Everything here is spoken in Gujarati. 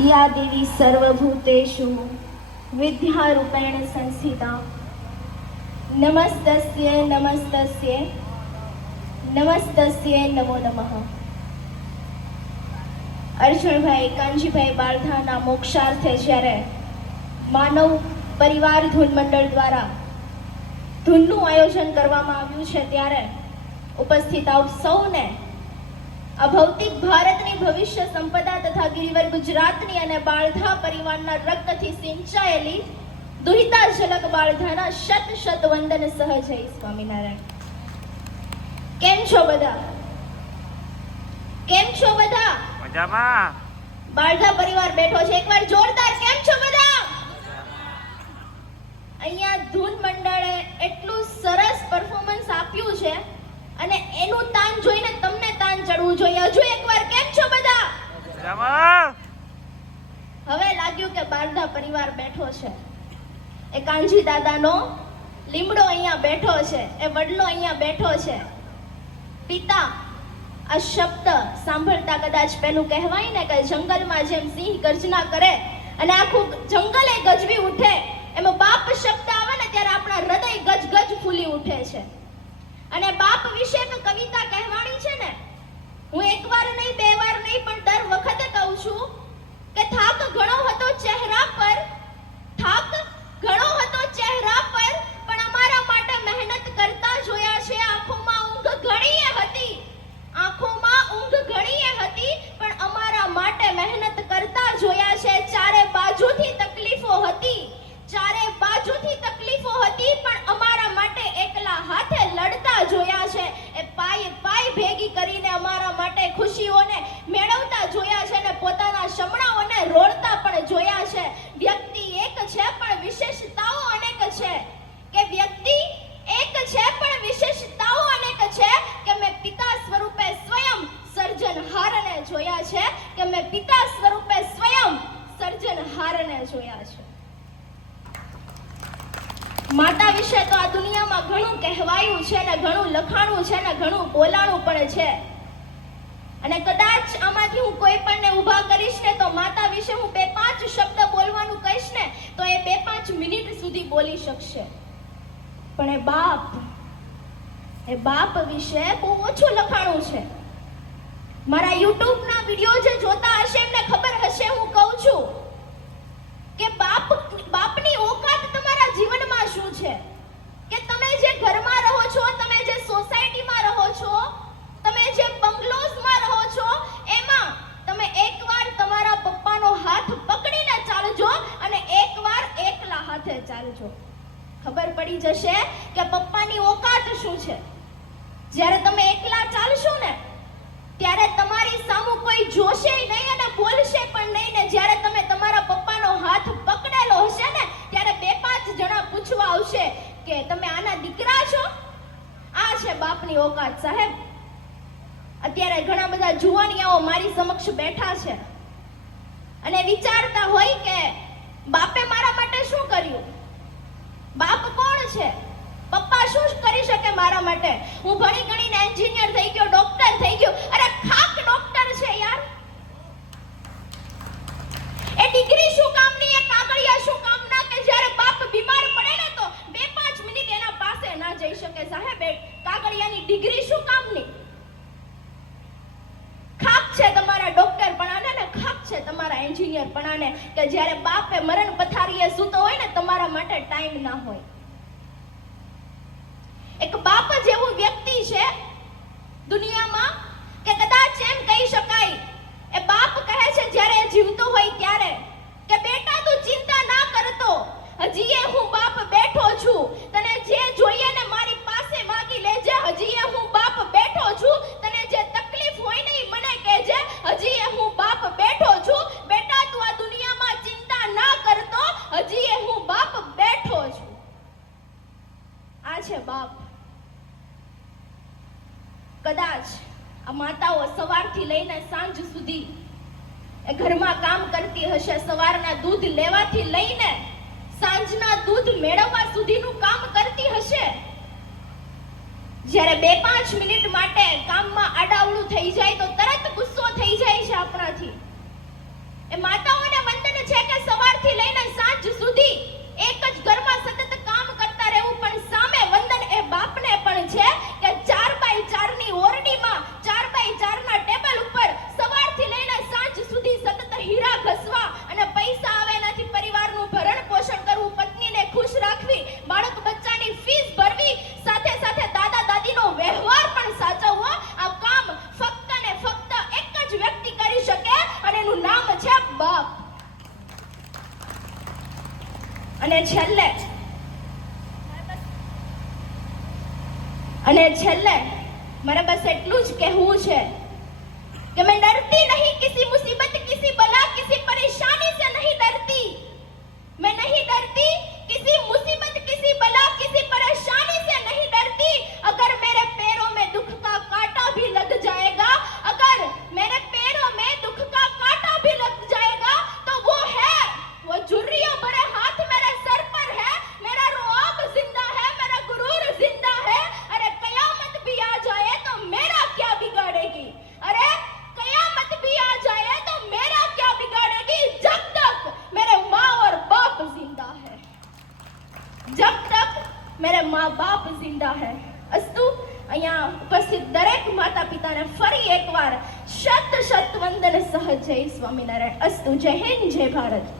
યા દેવી સર્વભૂતેષુ વિદ્યારૂપેણ સંસ્થિતા। નમસ્તસ્ય નમસ્તસ્ય નમસ્તસ્ય નમો નમઃ। અર્જુનભાઈ કાનજીભાઈ બાળધાના મોક્ષાર્થે જ્યારે માનવ પરિવાર ધૂન મંડળ દ્વારા ધૂનનું આયોજન કરવામાં આવ્યું છે, ત્યારે ઉપસ્થિત આપ સૌને આ ભૌતિક ભારતની ભવિષ્ય સંપદા તથા ગિરિવર ગુજરાતની અને બાળધા પરિવારના રક્તથી સિંચાયેલી દુહિતા ઝલક બાળધાના શત શત વંદન સહજ હૈ સ્વામિનારાયણ. કેમ છો બધા? કેમ છો બધા? મજામાં. બાળધા પરિવાર બેઠો છે. એકવાર જોરદાર કેમ છો બધા? અહીંયા ધૂન મંડળે એટલું સરસ પરફોર્મન્સ આપ્યું છે. હવે લાગ્યું કે બારધા પરિવાર બેઠો છે. એ કાંજી દાદાનો લીમડો અહીંયા બેઠો છે, એ વડલો અહીંયા બેઠો છે. પિતા, આ શબ્દ સાંભળતા કદાચ પેલું કહેવાય ને કે જંગલમાં જેમ સિંહ ગર્જના કરે અને આખું જંગલ એ ગજવી ઉઠે, એમાં બાપ શબ્દ આવે ને ત્યારે આપણા હૃદય ગજ ગજ ફૂલી ઉઠે છે. અને બાપ વિશે તો કવિતા કહેવાની છે ને હું એકવાર નહીં બે વાર નહીં પણ દર વખતે કહું છું કે થાક ઘણો હતો ચહેરા પર થાક ઘણો હતો ચહેરા પર પણ અમારા માટે મહેનત કરતા જોયા છે આંખોમાં ઊંઘ ઘણીએ હતી આંખોમાં ઊંઘ ઘણીએ હતી પણ અમારા માટે મહેનત કરતા જોયા છે ચારે બાજુથી તકલીફો હતી ચારે બાજુથી તકલીફો હતી પણ અમારા માટે એકલા હાથે લડતા જોયા છે એ પાય પાય ભેગી કરીને અમારા માટે ખુશીઓને મેળવતા જોયા છે ને પોતાના શમણાઓને રોળતા પણ જોયા છે વ્યક્તિ એક છે પણ વિશેષતાઓ અનેક છે કે વ્યક્તિ એક છે પણ વિશેષતાઓ અનેક છે કે મેં પિતા સ્વરૂપે સ્વયં સર્જનહારને જોયા છે કે મેં પિતા સ્વરૂપે સ્વયં જોયા છે. માતા વિશે તો આ દુનિયામાં ઘણું કહેવાયું છે ને ઘણું લખાણું છે ને ઘણું બોલાણું પણ છે. અને કદાચ આમાંથી હું કોઈ પણ ઊભા કરીશ ને તો માતા વિશે હું બે પાંચ શબ્દ બોલવાનું કહીશ ને તો એ બે પાંચ મિનિટ સુધી બોલી શકશે. પણ એ બાપ એ બાપ વિશે બહુ ઓછું લખાણું છે. મારા યુટ્યુબના વીડિયો જે જોતા હશે એમને ખબર હશે હું કહું છું કે બાપ બાપની ઓકાત તમારા જીવનમાં શું છે કે તમે જે ઘરમાં રહો છો, તમે જે સોસાયટીમાં રહો છો, તમે જે બંગલોઝમાં રહો છો, એમાં તમે એકવાર તમારા પપ્પાનો હાથ પકડીને ચાલજો અને એકવાર એકલા હાથે ચાલજો. ખબર પડી જશે કે પપ્પાની ઓકાત શું છે. જ્યારે તમે એકલા ચાલશો ને, ત્યારે તમારી સામું કોઈ જોશે નહીં અને બોલશે પણ નહીં ને, જ્યારે તમે તમારા પપ્પાનો હાથ પકડેલો હશે ને ત્યારે બે પાંચ જણા પૂછવા આવશે કે તમે આના દીકરા છો આ છે ઓકાત સાહેબ. અત્યારે ઘણા બધા જુવાનિયાઓ મારી સમક્ષ બેઠા છે. અને વિચારતા હોય કે બાપે મારા માટે શું કર્યું? બાપ કોણ છે? પપ્પા શું કરી શકે મારા માટે? હું ભણી ગણીને એન્જિનિયર થઈ ગયો ડોક્ટર થઈ ગયો. અરે ખાક ડોક્ટર છે યાર. એ ડિગ્રી શું કામની, એ કાગળિયા શું કામના કે જ્યારે બાપ બીમાર પડે ને તો બે પાંચ મિનિટ એના પાસે ના જઈ શકે. સાહેબ કાગળિયાની ડિગ્રી શું કામની? ખાપ છે તમારા ડોક્ટર પણાને ને ખાપ છે તમારા એન્જિનિયર પણાને કે જ્યારે બાપે મરણ પથારીએ સૂતો હોય ને તમારા માટે ટાઈમ ના હોય. એક બાપ જેવું વ્યક્તિ છે દુનિયામાં કે કદાચ એમ કહી શકાય, એ બાપ કહે છે જ્યારે જીવતો હોય ત્યારે કે બેટા તું ચિંતા ના કરતો હજી એ હું સવારથી લઈને સાંજ સુધી એ ઘરમાં કામ કરતી હશે, સવારના દૂધ લેવાથી લઈને સાંજના દૂધ મેળવવા સુધીનું કામ કરતી હશે. જ્યારે બે પાંચ મિનિટ માટે કામમાં આડાવડું થઈ જાય તો તરત ગુસ્સો થઈ જાય છે આપણાથી. એ માતાઓને વંદન છે કે સવારથી લઈને સાંજ સુધી એક જ ઘરમાં સતત અને છેલ્લે અને છેલ્લે મારે બસ એટલું જ કહેવું છે કે મેં ડરતી જબ તક મેરે મા બાપ જિંદા હૈ અસ્તુ અહીંયા ઉપસ્થિત દરેક માતા પિતાને ફરી એકવાર શત શત વંદન સહજ જય સ્વામિનારાયણ અસ્તુ જય હિન્દ જય ભારત